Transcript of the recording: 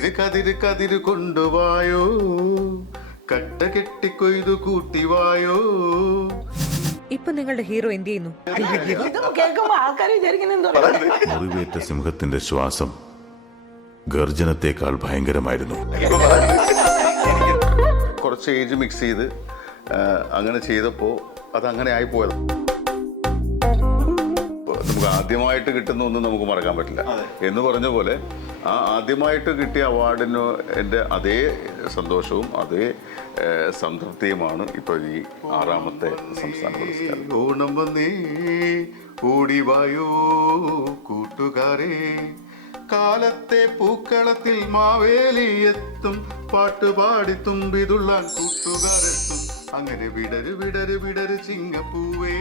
കതിര് കതിര് കതിര് കൊണ്ടുവായോ, കട്ട കെട്ടിക്കൊയ്തു കൂട്ടിവായോ. ഇപ്പൊ നിങ്ങളുടെ ഹീറോ എന്ത് ചെയ്യുന്നു? കേൾക്കുമ്പോ ആൾക്കാർ വിചാരിക്കുന്ന മുറിവേറ്റ സിംഹത്തിന്റെ ശ്വാസം ഗർജനത്തെക്കാൾ ഭയങ്കരമായിരുന്നു. കുറച്ച് ഏജ് മിക്സ് ചെയ്ത് അങ്ങനെ ചെയ്തപ്പോൾ അതങ്ങനെ ആയിപ്പോയത്. നമുക്ക് ആദ്യമായിട്ട് കിട്ടുന്ന ഒന്നും നമുക്ക് മറക്കാൻ പറ്റില്ല എന്ന് പറഞ്ഞ പോലെ ആ ആദ്യമായിട്ട് കിട്ടിയ അവാർഡിന് എൻ്റെ അതേ സന്തോഷവും അതേ സംതൃപ്തിയുമാണ് ഇപ്പോൾ ഈ 6ാമത്തെ സംസ്ഥാന പുരസ്കാരം. ഓണം വന്നേ ഓടിവായോ കൂട്ടുകാരെ, കാലത്തെ പൂക്കളത്തിൽ മാവേലി എത്തും, പാട്ടുപാടി തുമ്പിതുള്ളാൻ കൂട്ടുകാരെത്തും, അങ്ങനെ വിടര് വിടര് വിടര് ചിങ്ങപ്പൂവേ.